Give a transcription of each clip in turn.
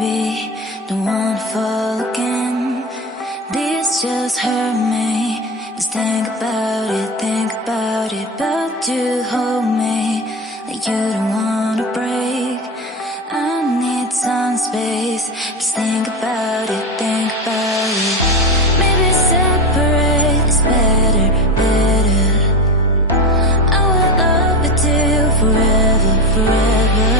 baby, don't wanna fall again. This just hurt me. Just think about it, but you hold me like you don't wanna break. I need some space. Just think about it, think about it. Maybe separate is better, better. I will love you till forever, forever.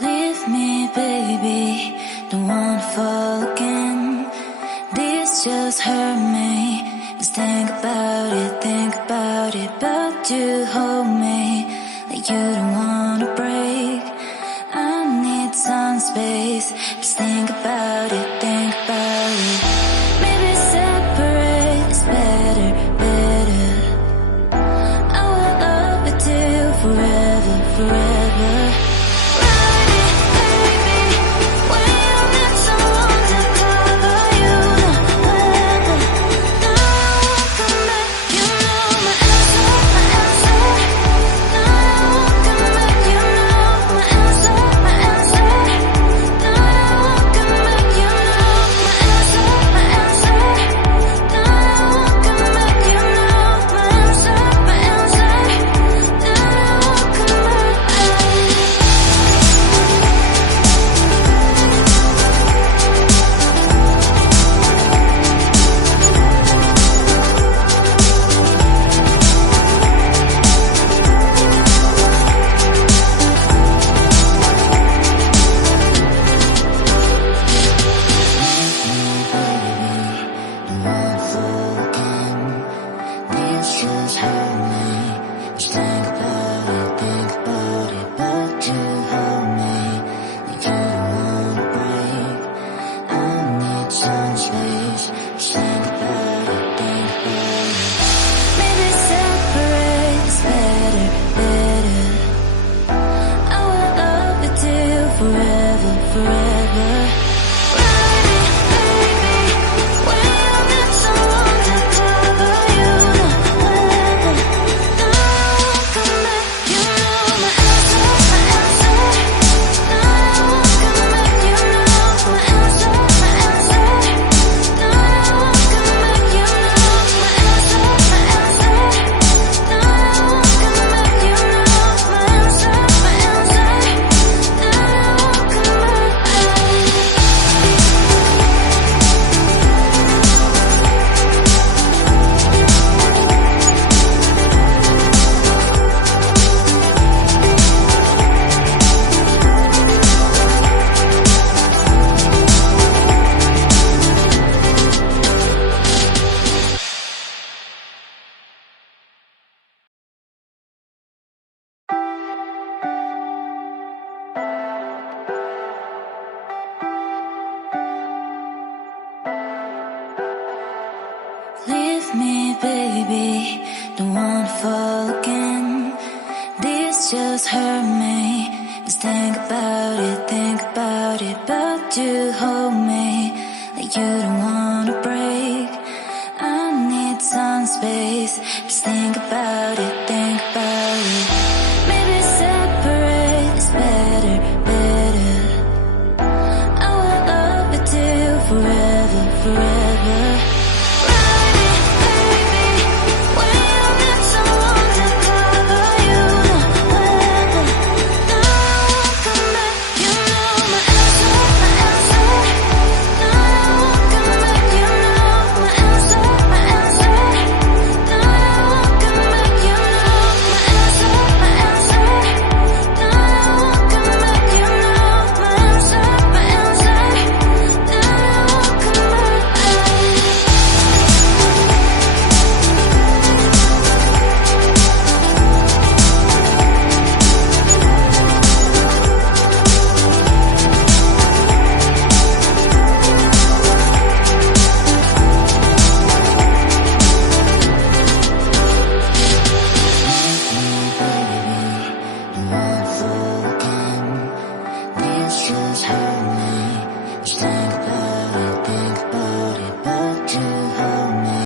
Leave me, baby, don't wanna fall again. This just hurt me. Just think about it, but you hold me like you don't wanna break. I need some space. Just think about it, think about it. Maybe separate is better, better. I will love you till forever, forever. baby, don't wanna fall again. This just hurt me. Just think about it, but you hold me like you don't wanna break. I need some space, just think about it.